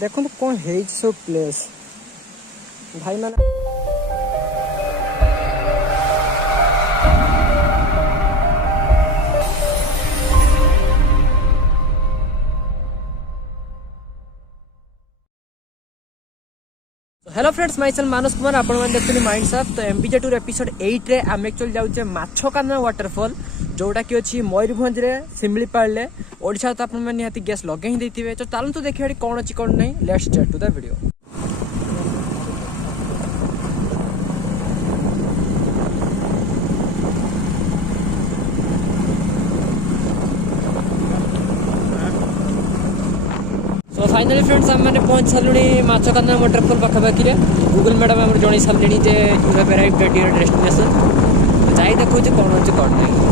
देखो तो कौन है सब प्लेस भाई मैंने hello friends myself Manas Kumar आपण मैंने देखते माइंड साफ तो Mbj.Tour एपिसोड 8 रे आम एक्चुअली जाऊे माछकांदना वाटरफॉल जोटा कि अच्छी मयूरभंज रे सिमिलीपाल रे ओडिशा तो आपण मैंने निहाती गैस लगे ही देथिबे तो चलतु देखिए कौन अच्छी कौन नहीं let's start to the video. So finally friends आम मैंने पहुंच सारे माछकांदना वाटरफॉल पाखापाखि गूगल मैडम आम जन सारे जे you have arrived at your destination जाई देखो कौन अच्छे कौन नहीं।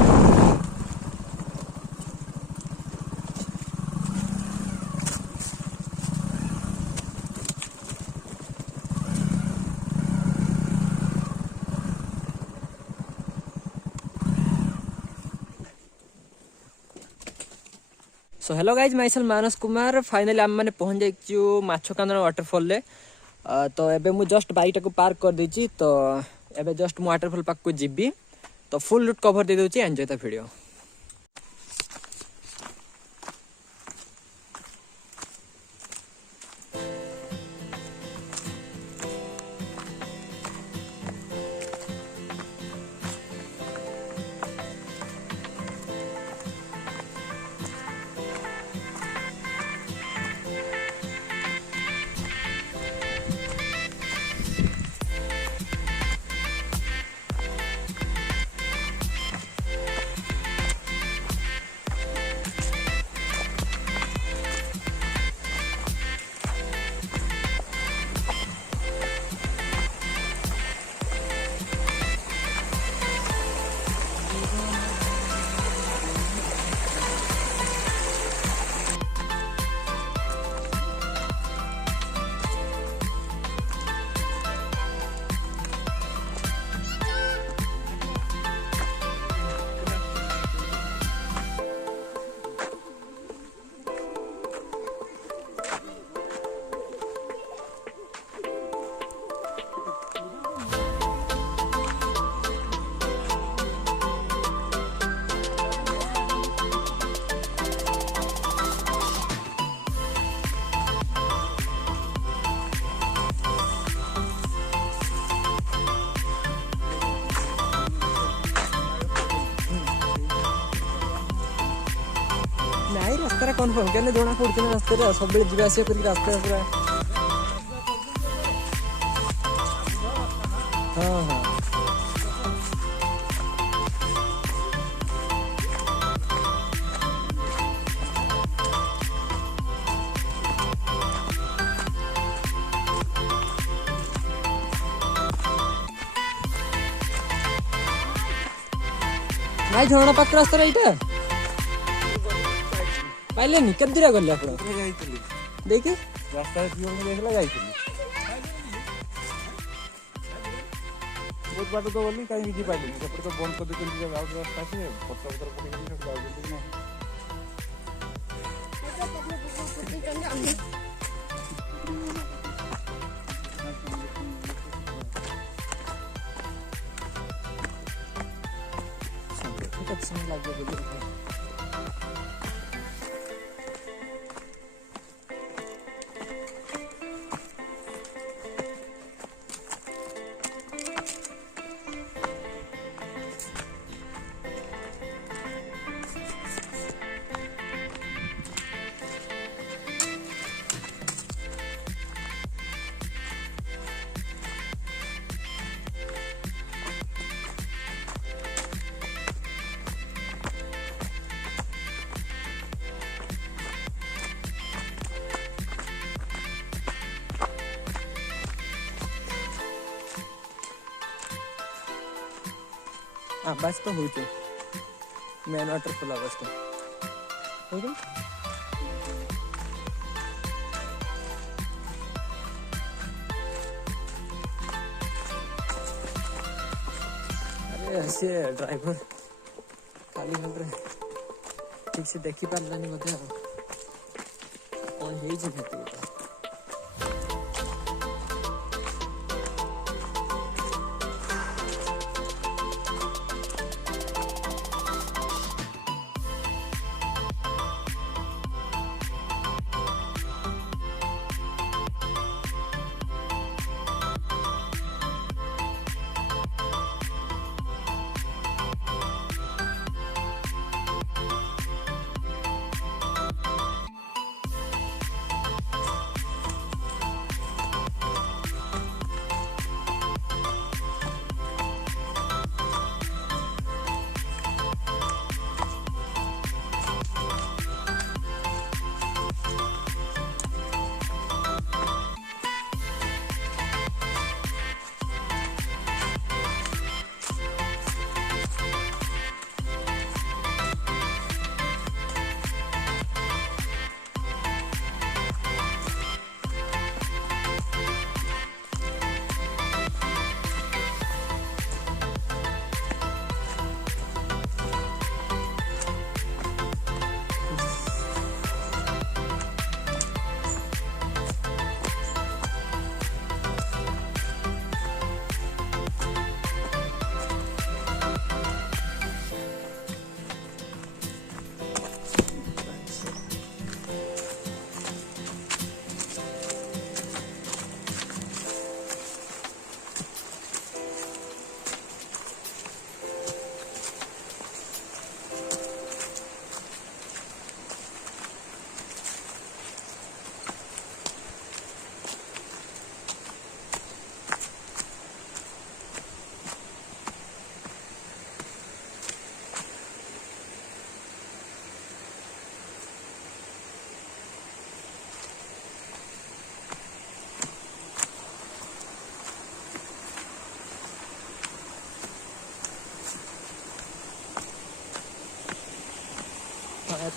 So hello guys myself Manas Kumar finally आम मैंने पहुंच जाइए माछकांदना वाटरफॉल रे तो एबे मु जस्ट बाइक टाको पार्क कर देछि तो एबे जस्ट मु वाटरफॉल पाक को जिबी तो फुल रूट कवर दे दोछि एंजॉय द वीडियो। नहीं रास्ता कन्फर्म क्या जना पड़े रास्ता सब जावास कर रास्ता पूरा हाँ हाँ भाई झरना पाख रास्ता रहा पाइले नि के दूर गले आप देखी रास्ता देखला जाइछली बहुत बात तो बोलनी कहीं भी पाइले सेपटे तो बंद कर देते जब आउट रास्ता से पत्थर पत्थर पड़ी गली सब जाउ नहीं अच्छा लगे आवाज तो हो मेन वाटरफॉल आवाज तो हो अरे ऐसे ड्राइवर खाली भाव ठीक से देखी पारानी बोधे कौन है।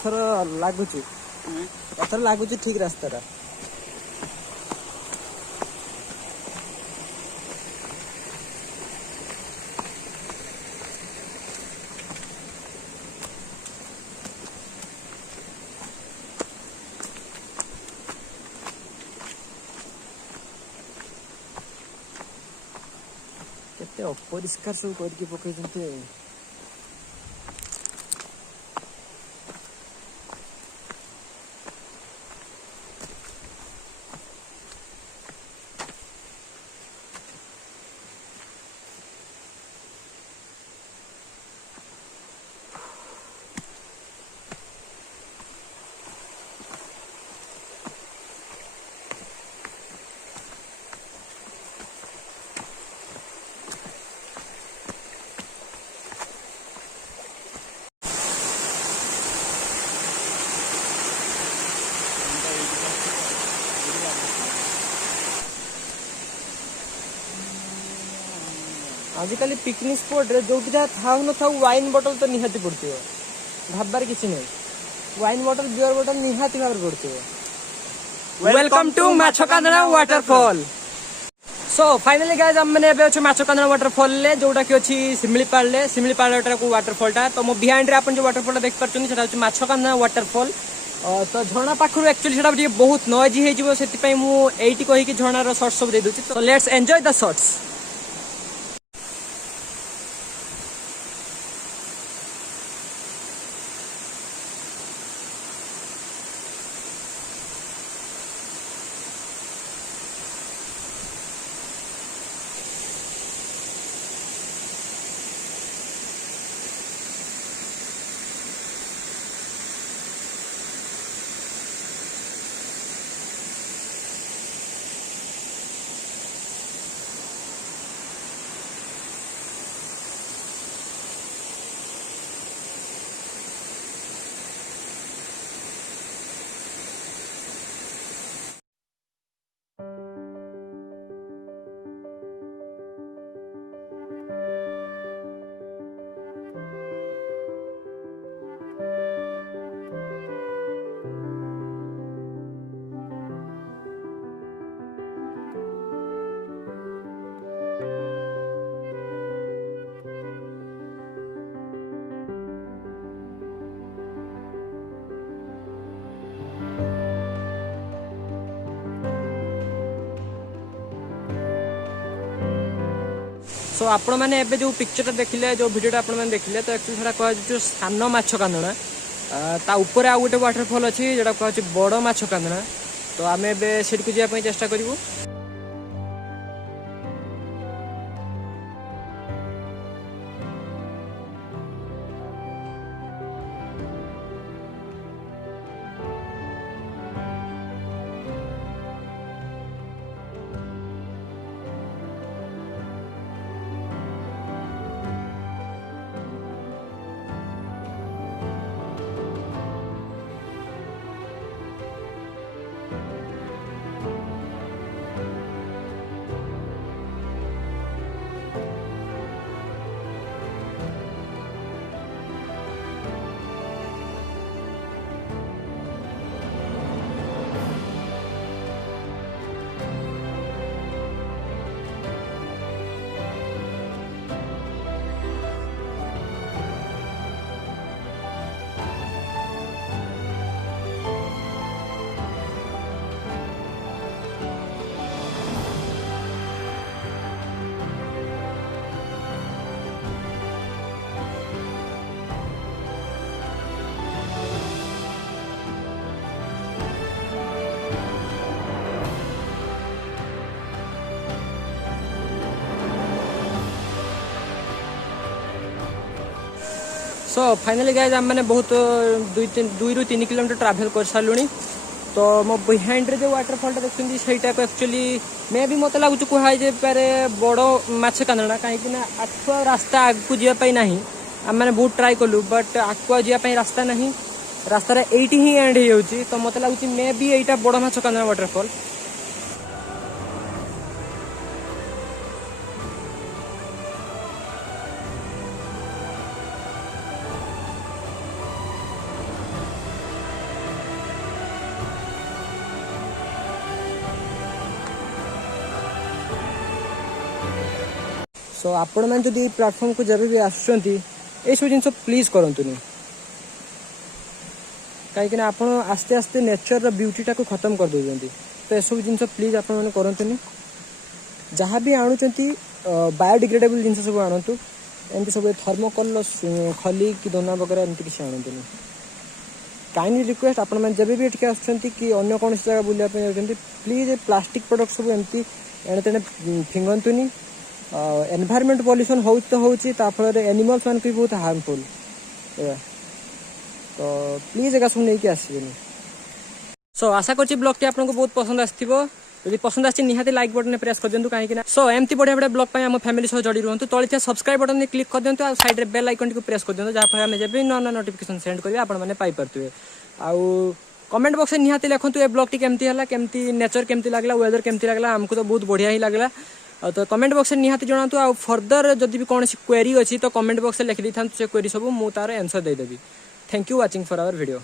एथर लागुची एथर लागुची ठीक रास्ता केते अपरिष्कार सब करके पकई आजिकल पिकनिक स्पॉट रे जो था न था वाइन बॉटल तो निहाती पड़ती भाबार किसी नहीं वाइन बॉटल बियर बॉटल निहाती भाव पड़ती welcome to Machhkandana waterfall so finally guys हम मैंने एबे माछकांदना वाटरफॉल ले जोटा कि अछि सिमिलीपाल को वाटरफॉल टा तो मो बिहाइंड रे अपन जो वाटरफॉल देख परछन सेटा अछि माछकांदना वाटरफॉल तो झरना पाखरु एक्चुअली सेटा बहुत नॉइजी हे जिवो सेति पई मु एठी कहि कि झरनार शॉट सब दे दोछि तो लेट्स एन्जॉय द शॉट्स सो आपण मैंने एबे जो पिक्चर देखिले जो वीडियो आपण मैंने देखिले तो एक्चुअली सेटा कह जो सान माछकांदना ता ऊपर आ गोटे वाटरफॉल अच्छी जोटा कह बड़ माछकांदना तो आम एबे सेठ को जाय चेष्टा करूँ सो फाइनली गाइज आम मैंने बहुत 2-3 किलोमीटर ट्राभेल कर सारूँ तो मो बिहाइंड रे जो वाटरफॉल देखते सहीटा को एक्चुअली मे भी मत लगुच कहुए बड़ माछकांदना कहीं आखुआ रास्ता आगू जावाई ना आम मैंने बहुत ट्राए कलु बट आखुआ जावाई रास्ता ना रास्तार एटी ही एंड हो तो मत लगुच मे भी यहाँ बड़ माछकांदना वाटरफॉल सो आपण मैंने जदि प्लाटफर्म को जब भी आसुँच ये सब जिन प्लीज करतुनि कहीं आप आस्ते आस्ते नेचर ब्यूटी टाक खत्म कर दौरान तो यह सब जिन प्लीज आपने करतुनि जहाँ भी आणुंट बायोडिग्रेडेबल जिन सब आणतु एमती सब थर्मोकल खली कि दोना वगैरह एमती किसी आणतुनि काइंडली रिक्वेस्ट आपण मैंने जब भी ये आसुँच कि अन्य कौन जगह बुलापी जाऊँच प्लीज प्लास्टिक प्रोडक्ट सब एमती एणे तेणे फिंगतुनि एनवायरमेंट पॉल्यूशन हो तो होल एनिमल्स मान भी बहुत हार्मफुल तो प्लीज एका सब नहीं आसबेनि सो आशा करछि ब्लॉग टी आपको बहुत पसंद आसथिबो यदि पसंद आछि निहाती लाइक बटन प्रेस कर दियंतु काहे कि ना सो एमती बढ़िया बढ़िया ब्लॉग पय हम फैमिली सह जड़ी रहंतु तळे थिया सब्सक्राइब बटन क्लिक कर दियंतु आ साइड रे बेल आइकन को प्रेस कर दियंतु जहा पर हम जेबे नया नया नोटिफिकेशन सेंड करबे आपण माने पाई परतुवे आउ कमेंट बॉक्स में निहाती लिखंतु ए ब्लॉग टी केमती हला केमती नेचर केमती लागला वेदर केमती लागला हमको तो बहुत बढ़िया ही लागला तो कमेंट बॉक्स में निहाती जणातु आ फर्दर जदि भी कौन क्वेरी अच्छी तो कमेंट बॉक्स में लिखि दी था से क्वेरी सब मु तार आंसर दे देबी thank you watching for our video.